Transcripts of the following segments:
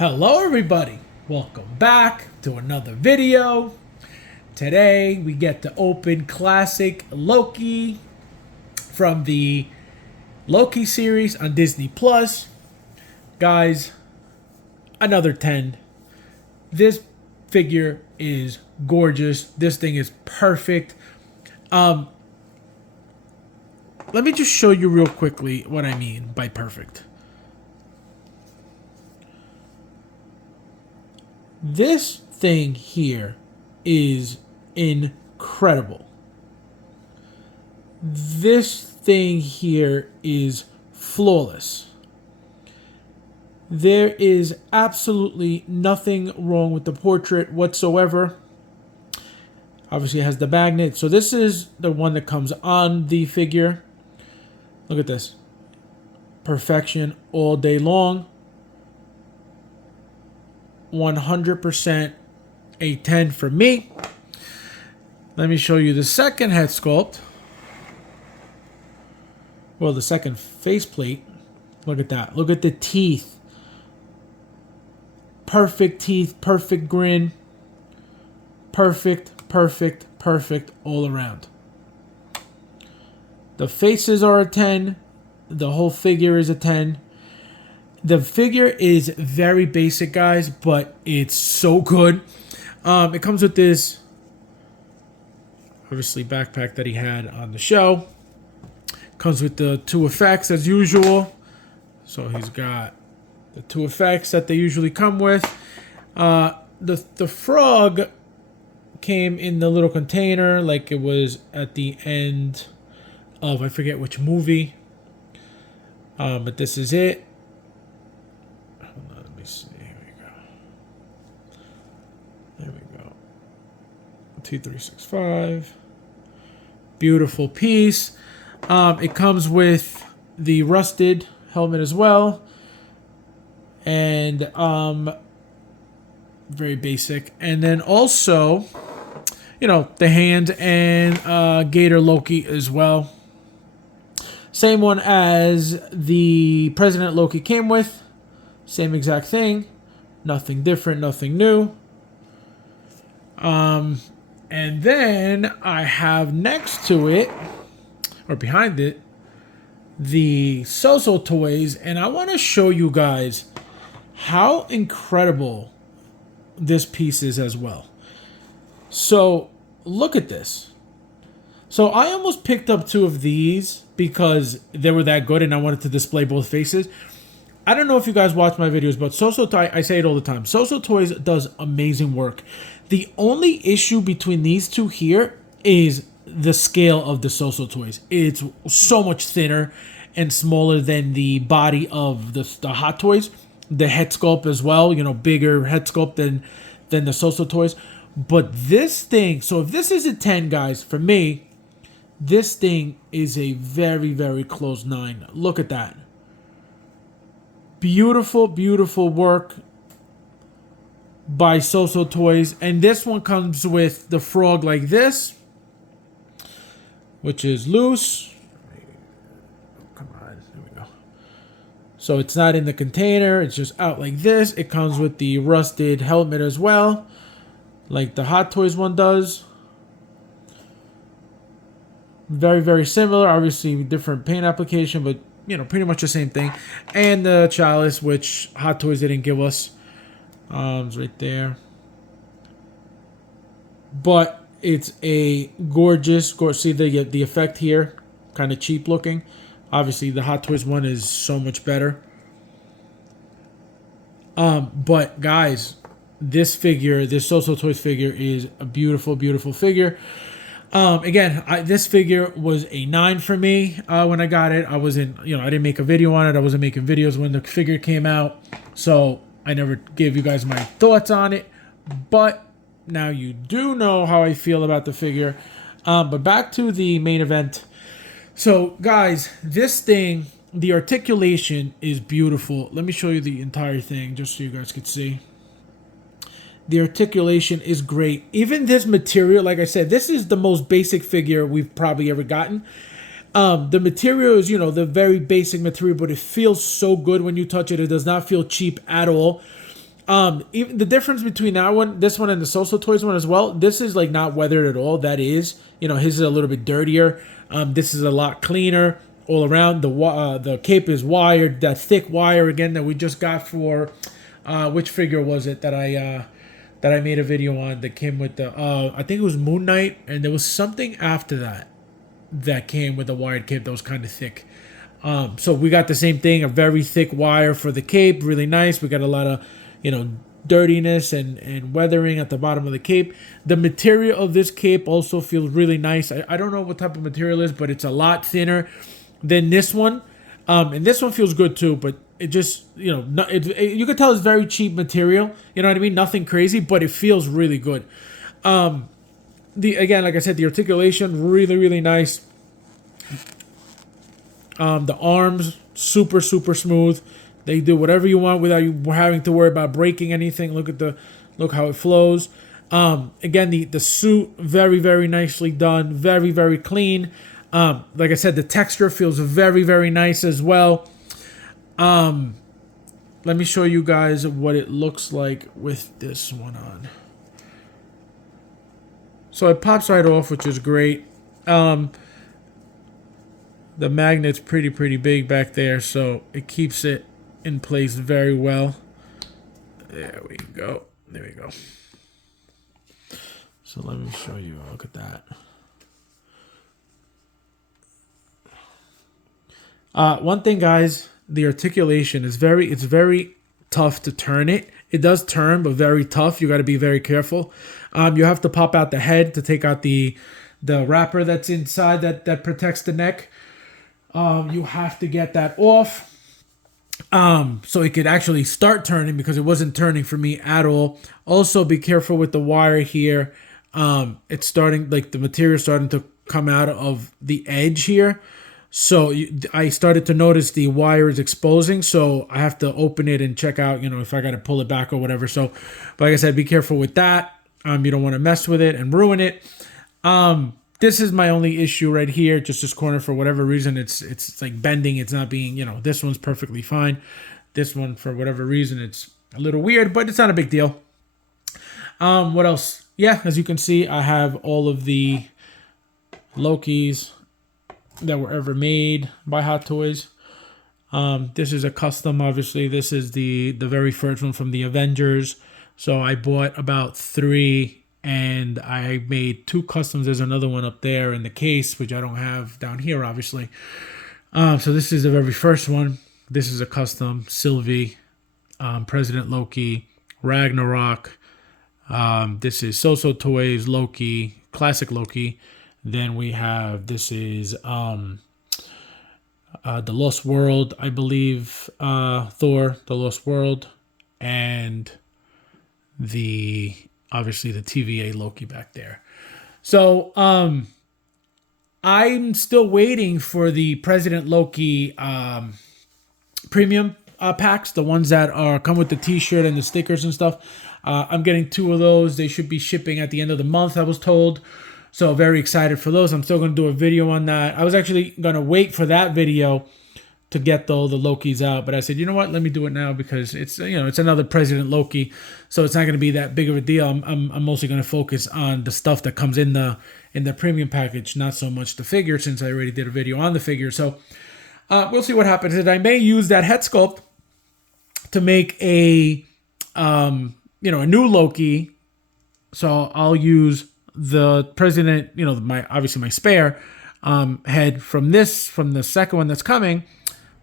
Hello everybody, welcome back to another video. Today we get to open Classic Loki from the Loki series on Disney Plus. Guys, another 10. This figure is gorgeous. This thing is perfect. Let me just show you real quickly what I mean by perfect. This thing here is incredible. This thing here is flawless. There is absolutely nothing wrong with the portrait whatsoever. Obviously it has the magnet. So this is the one that comes on the figure. Look at this. Perfection all day long. 100% a 10 for me. Let me show you the second head sculpt. Well, the second faceplate. Look at that. Look at the teeth. Perfect teeth, perfect grin. Perfect all around. The faces are a 10. The whole figure is a 10. The figure is very basic, guys, but it's so good. It comes with this, obviously, backpack that he had on the show. Comes with the two effects as usual. So he's got the two effects that they usually come with. The frog came in the little container like it was at the end of, I forget which movie. But this is it. Let me see. Here we go. There we go. 2365. Beautiful piece. It comes with the rusted helmet as well. And very basic. And then also, you know, the hand and Gator Loki as well. Same one as the President Loki came with. Same exact thing. Nothing different, nothing new. And then I have next to it, or behind it, the So-So toys. And I want to show you guys how incredible this piece is as well. So look at this. So I almost picked up two of these because they were that good and I wanted to display both faces. I don't know if you guys watch my videos, but So-So Toys, I say it all the time. So-So Toys does amazing work. The only issue between these two here is the scale of the So-So Toys. It's so much thinner and smaller than the body of the Hot Toys. The head sculpt as well, you know, bigger head sculpt than the So-So Toys. But this thing, so if this is a 10, guys, for me, this thing is a very close 9. Look at that. Beautiful work by So-So Toys. And this one comes with the frog like this, which is loose. Come on, there we go. So it's not in the container. It's just out like this. It comes with the rusted helmet as well, like the Hot Toys one does. Very similar. Obviously, different paint application, but you know, pretty much the same thing. And the chalice, which Hot Toys didn't give us. It's right there. But it's a gorgeous. See the effect here? Kind of cheap looking. Obviously, the Hot Toys one is so much better. But guys, this figure, this So-So Toys figure is a beautiful figure. Again, this figure was a 9 for me when I got it. I wasn't, I didn't make a video on it. I wasn't making videos when the figure came out. So I never gave you guys my thoughts on it. But now you do know how I feel about the figure. But back to the main event. So guys, this thing, the articulation is beautiful. Let me show you the entire thing just so you guys could see. The articulation is great. Even this material, like I said, this is the most basic figure we've probably ever gotten. The material is, the very basic material, but it feels so good when you touch it. It does not feel cheap at all. Even the difference between that one, this one, and the Social Toys one as well, this is like not weathered at all. That is, his is a little bit dirtier. This is a lot cleaner all around. The cape is wired, that thick wire again that we just got for which figure was it that I made a video on that came with the I think it was Moon Knight, and there was something after that came with a wired cape that was kind of thick. So we got the same thing, a very thick wire for the cape, really nice. We got a lot of dirtiness and weathering at the bottom of the cape. The material of this cape also feels really nice. I don't know what type of material it is, but it's a lot thinner than this one. And this one feels good too, but it just, you can tell it's very cheap material. You know what I mean? Nothing crazy, but it feels really good. Again, like I said, the articulation, really, really nice. The arms, super, super smooth. They do whatever you want without you having to worry about breaking anything. Look how it flows. Again, the suit, very, very nicely done. Very, very clean. Like I said, the texture feels very, very nice as well. Let me show you guys what it looks like with this one on. So it pops right off, which is great. The magnet's pretty big back there, so it keeps it in place very well. There we go. There we go. So let me show you. Look at that. One thing, guys, the articulation is very tough to turn it. It does turn, but very tough. You got to be very careful. You have to pop out the head to take out the wrapper that's inside that protects the neck. You have to get that off. So it could actually start turning, because it wasn't turning for me at all. Also, be careful with the wire here. It's starting, like the material starting to come out of the edge here. So I started to notice the wire is exposing, so I have to open it and check out, if I got to pull it back or whatever. So, but like I said, be careful with that. You don't want to mess with it and ruin it. This is my only issue right here. Just this corner, for whatever reason, it's like bending. It's not being, this one's perfectly fine. This one, for whatever reason, it's a little weird, but it's not a big deal. What else? Yeah, as you can see, I have all of the Lokis that were ever made by Hot Toys. This is a custom, obviously. This is the very first one from the Avengers. So I bought about 3, and I made 2 customs. There's another one up there in the case, which I don't have down here, obviously. So this is the very first one. This is a custom. Sylvie, President Loki, Ragnarok. This is So Toys Loki, Classic Loki. Then we have, this is the Lost World, I believe, Thor, the Lost World, and obviously the TVA Loki back there. So I'm still waiting for the President Loki premium packs, the ones that come with the t-shirt and the stickers and stuff. I'm getting 2 of those. They should be shipping at the end of the month, I was told. So very excited for those. I'm still going to do a video on that. I was actually going to wait for that video to get all the Lokis out, but I said, you know what? Let me do it now, because it's it's another President Loki, so it's not going to be that big of a deal. I'm mostly going to focus on the stuff that comes in the premium package, not so much the figure, since I already did a video on the figure. So we'll see what happens. And I may use that head sculpt to make a a new Loki. So I'll use the President, obviously my spare head from the second one that's coming,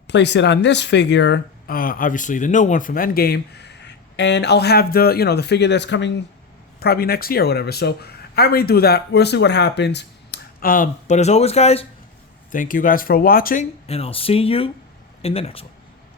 place it on this figure, obviously the new one from Endgame, and I'll have the figure that's coming probably next year or whatever. So I may do that. We'll see what happens. But as always, guys, thank you guys for watching, and I'll see you in the next one.